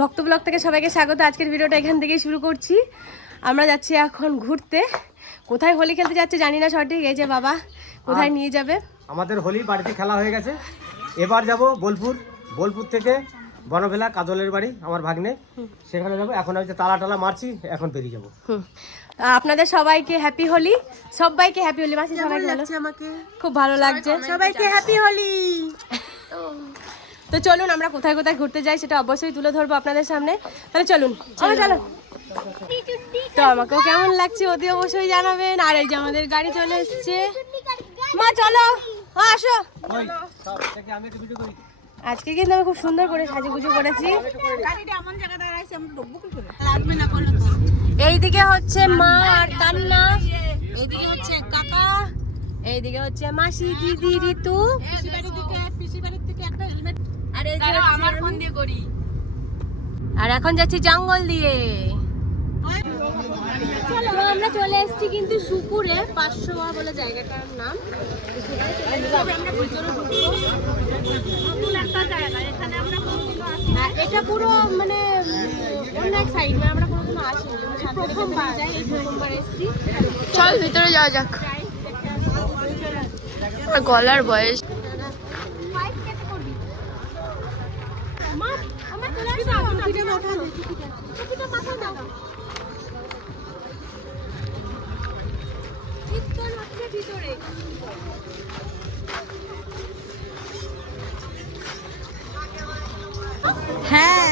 ভক্ত ব্লগ থেকে সবাইকে স্বাগত। আজকের ভিডিওটা এখান থেকেই শুরু করছি। আমরা যাচ্ছি এখন ঘুরতে। কোথায় হোলি খেলতে যাচ্ছে জানি না সঠিক। এই যে বাবা কোথায় নিয়ে যাবে। আমাদের হোলি বাড়িতে খেলা হয়ে গেছে, এবার যাব বোলপুর। বোলপুর থেকে বনভেলা কাজলের বাড়ি আমার ভাগ্নে, সেখানে যাবো। এখন হচ্ছে তালা মারছি, এখন বেরিয়ে যাবো। আপনাদের সবাইকে হ্যাপি হোলি, সবাইকে হ্যাপি হোলি। মাসি সবাইকে লাগছে, আমাকে খুব ভালো লাগছে, সবাইকে হ্যাপি হোলি। তো চলুন আমরা কোথায় কোথায় ঘুরতে যাই সেটা অবশ্যই তুলে ধরবো আপনাদের সামনে। তাহলে চলুন চলো। তো আমাকেও কেমন লাগছে অতি অবশ্যই জানাবেন। আর এই যে আমাদের গাড়ি চলে এসছে। মা চলো, আসো। আজকে কিন্তু আমি খুব সুন্দর করে সাজুগুজু করেছি। এইদিকে হচ্ছে মা আর তান্না, এইদিকে হচ্ছে কাকা, এইদিকে হচ্ছে মাসি, দিদি, ঋতু। আর এখন যাচ্ছি জঙ্গল দিয়ে। আমরা চলে এসেছি কিন্তু সুপুরে, 500 বলে জায়গাটার নাম। এটা পুরো মানে অন্য এক সাইড, আমরা কোনোদিনও আসিনি, প্রথমবার এসেছি। চল ভিতরে যাওয়া যাক। গলার বয়স হ্যাঁ,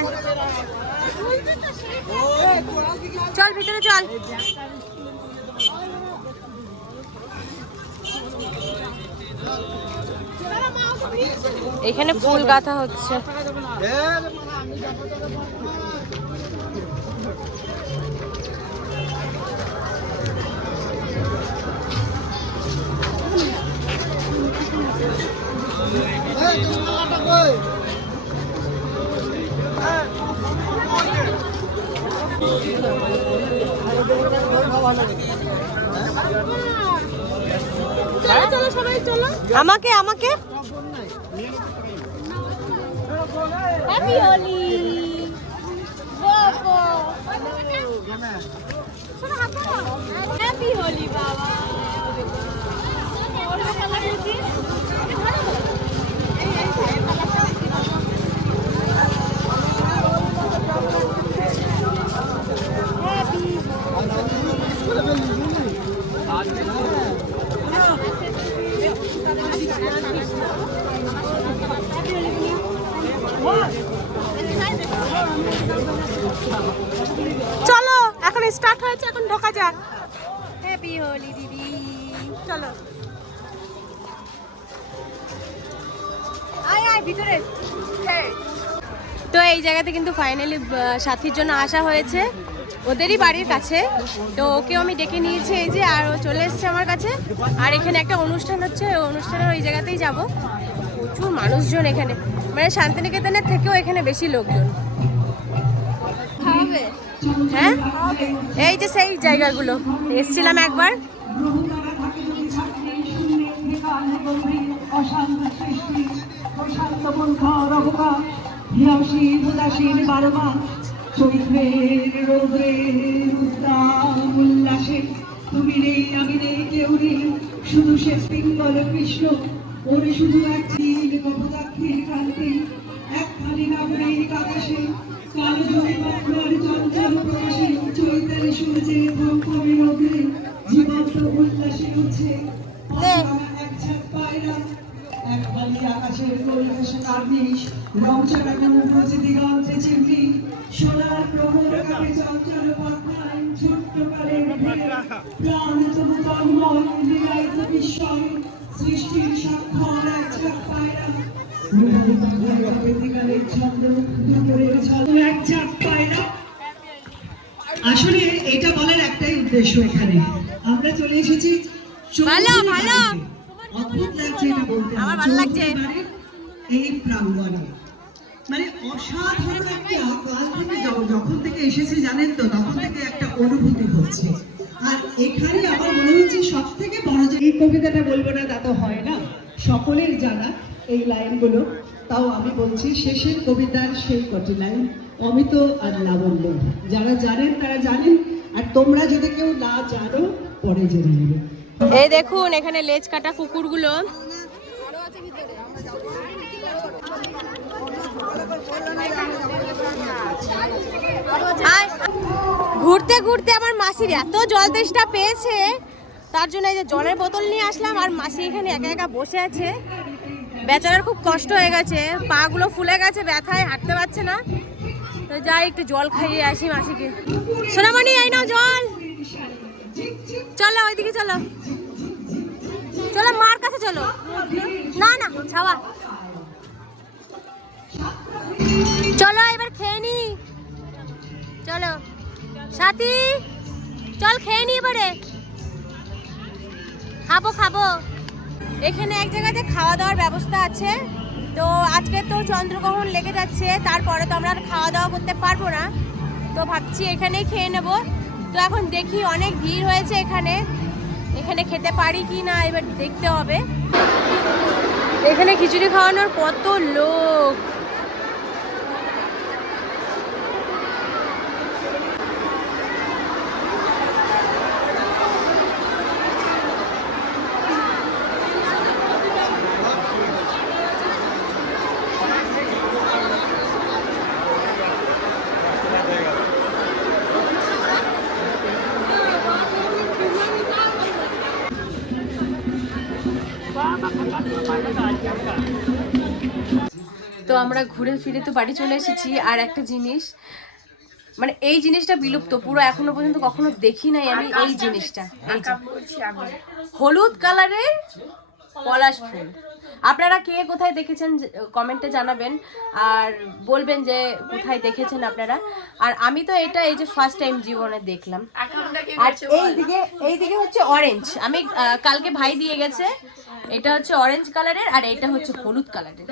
চল ভিতরে চল। এখানে ফুল গাঁথা হচ্ছে। চলো সবাই চলো। আমাকে হ্যাপি হোলি। হ্যাপি হোলি বাবা। চলো এখন স্টার্ট হয়েছে, এখন ঢোকা যাক। হ্যাপি হোলি দিদি, চলো আয় ভিতরে। তো এই জায়গাতে কিন্তু ফাইনালি সাথীর জন্য আসা হয়েছে, ওদেরই বাড়ির কাছে। তো ওকেও আমি ডেকে নিয়েছি, এই যে, আর ও চলে এসছে আমার কাছে। আর এখানে একটা অনুষ্ঠান হচ্ছে, ওই অনুষ্ঠানের ওই জায়গাতেই যাব। প্রচুর মানুষজন এখানে, মানে শান্তিনিকেতনের থেকেও এখানে বেশি লোকজন। হ্যাঁ, এই যে সেই জায়গাগুলো এসছিলাম একবার। তুমি নেই আমি নেই কেউ নেই, শুধু সে পিঙ্গল কৃষ্ণ। ওরে শুধু এক চিল কপদাক্ষের কান্তি, একখানি নাগরিক আকাশে কালো জমি বাংলার চঞ্চল প্রকাশে চৈতালি সূর্যে ধূপমি রোদে জীবন্ত উল্লাসে উঠছে এক ছাদ পায়রা, এক খালি আকাশের পরিবেশে কার্নিশ, রং চড়ানো মুখোজি দিগন্তে চিমনি, সোনার প্রহর কাটে চঞ্চল পথনায় ছোট্ট কালের প্রাণ তবু তন্ময় লীলায়িত বিস্ময় সৃষ্টির স্বাক্ষর এক ছাদ পায়রা। আসলে এটা বলার একটাই উদ্দেশ্য, এখানে আমরা চলে এসেছি। অদ্ভুত লাগছে এটা বলতে, আমার ভালো লাগছে এই প্রাঙ্গণে, মানে অসাধারণ একটা কাল থেকে যখন থেকে এসেছি জানেন তো, তখন থেকে একটা অনুভূতি হচ্ছে। আর এখানে আমার মনে হচ্ছে সব থেকে বড় যে এই কবিতাটা বলবো না তা তো হয় না, সকলের জানা এই লাইনগুলো। তাও আমি বলছি শেষের কবিতার সেই কটি লাইন, অমিত আর লাবণ্য। যারা জানেন তারা জানেন, আর তোমরা যদি কেউ না জানো পরে জেনে নেবে। এই দেখুন এখানে লেজ কাটা কুকুরগুলো। ঘুরতে ঘুরতে আমার মাসির এত জল তেষ্টা পেয়েছে, তার জন্য এই যে জলের বোতল নিয়ে আসলাম। আর মাসি এখানে একা একা বসে আছে, বেচারার খুব কষ্ট হয়ে গেছে, পা গুলো ফুলে গেছে, ব্যথায় হাঁটতে পারছে না। তো যাই একটু জল খাইয়ে আসি মাসিকে। সোনামণি এই নাও জল, চলো ওইদিকে চলো, চলো মার কাছে চলো। না না ছাওয়া, চলো এবার খেয়ে নি, চলো সাথী চল খেয়ে নি এবারে, খাবো খাবো। এখানে এক জায়গাতে খাওয়া দাওয়ার ব্যবস্থা আছে। তো আজকে তো চন্দ্রগ্রহণ লেগে যাচ্ছে, তারপরে তো আমরা আর খাওয়া দাওয়া করতে পারবো না, তো ভাবছি এখানেই খেয়ে নেব। তো এখন দেখি অনেক ভিড় হয়েছে এখানে, এখানে খেতে পারি কি না এবার দেখতে হবে। এখানে খিচুড়ি খাওয়ানোর কত লোক। তো আমরা ঘুরে ফিরে তো বাড়ি চলে এসেছি। আর একটা জিনিস, মানে এই জিনিসটা বিলুপ্ত পুরো, এখনো পর্যন্ত কখনো দেখি নাই আমি এই জিনিসটা। এই যে হলুদ কালারের পলাশ ফুল, আপনারা কে কোথায় দেখেছেন কমেন্টে জানাবেন আর বলবেন যে কোথায় দেখেছেন আপনারা। আর আমি তো এটা এই যে ফার্স্ট টাইম জীবনে দেখলাম। আর এইদিকে হচ্ছে অরেঞ্জ, আমি কালকে ভাই দিয়ে গেছে। এটা হচ্ছে অরেঞ্জ কালারের আর এটা হচ্ছে হলুদ কালারের,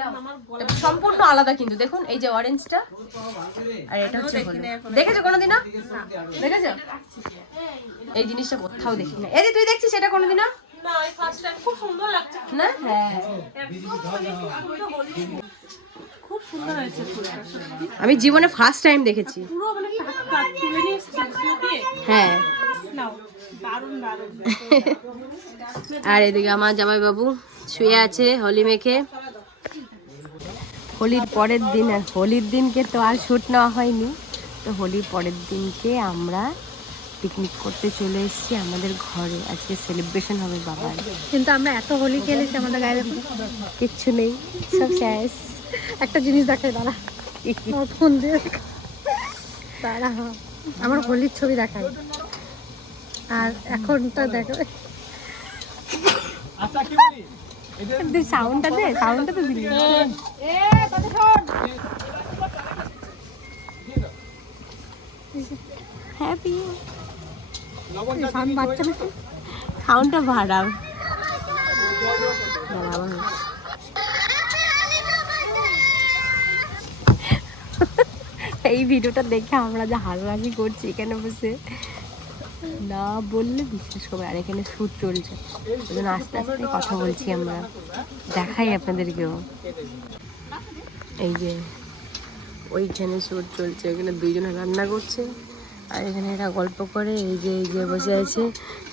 সম্পূর্ণ আলাদা কিন্তু। দেখুন এই যে অরেঞ্জটা আর এটা হচ্ছে হলুদ। দেখেছো কোনোদিনও? দেখেছো? এই জিনিসটা কোথাও দেখি না। এই যে তুই দেখছিস এটা কোনোদিনও? না, এই ফার্স্ট টাইম। খুব সুন্দর লাগছে না? হ্যাঁ খুব সুন্দর হয়েছে ফুলটা, আমি জীবনে ফার্স্ট টাইম দেখেছি পুরো, মানে কাট তুলে নিয়ে এসেছি। হ্যাঁ নাও, দারুণ দারুণ। আর এদিকে আমার জামাই বাবু শুয়ে আছে হোলি মেখে। হোলির পরের দিন, আর হোলির দিনকে তো আর শুট নেওয়া হয়নি, তো হোলির পরের দিনকে আমরা পিকনিক করতে চলে এসেছি আমাদের ঘরে। আজকে সেলিব্রেশন হবে বাবার। কিন্তু আমরা এত হোলি খেলেছি, আমাদের গায়ে কিচ্ছু নেই, সব শেষ। একটা জিনিস দেখাই দাঁড়া, ফোন দিয়ে দাঁড়া, আমার হোলির ছবি দেখাই। আর এখনটা দেখো, সাউন্ডটা দে, সাউন্ডটা তো দিলি। হ্যাপি বাচ্চা সাউন্ডটা ভাড়াও। এই ভিডিওটা দেখে আমরা যা হাসাহাসি করছি এখানে বসে, না বললে বিশ্বাস করবে। আর এখানে শ্যুট চলছে, ওই জন্য আস্তে আস্তে কথা বলছি আমরা, দেখাই আপনাদেরকেও। এই যে ওইখানে শ্যুট চলছে, ওইখানে দুইজনে রান্না করছে আর এখানে এরা গল্প করে। এই যে বসে আছে,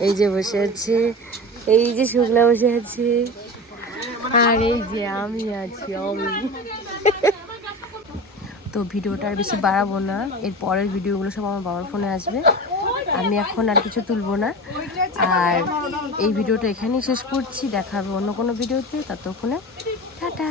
এই যে বসে আছে, এই যে শুক্লা বসে আছে, আর এই যে আমি আছি। তো ভিডিওটা আর বেশি বাড়াবো না, এর পরের ভিডিওগুলো সব আমার বাবার ফোনে আসবে, আমি এখন আর কিছু তুলবো না। আর এই ভিডিওটা এখানেই শেষ করছি, দেখা হবে অন্য কোনো ভিডিওতে, ততক্ষণে টাটা।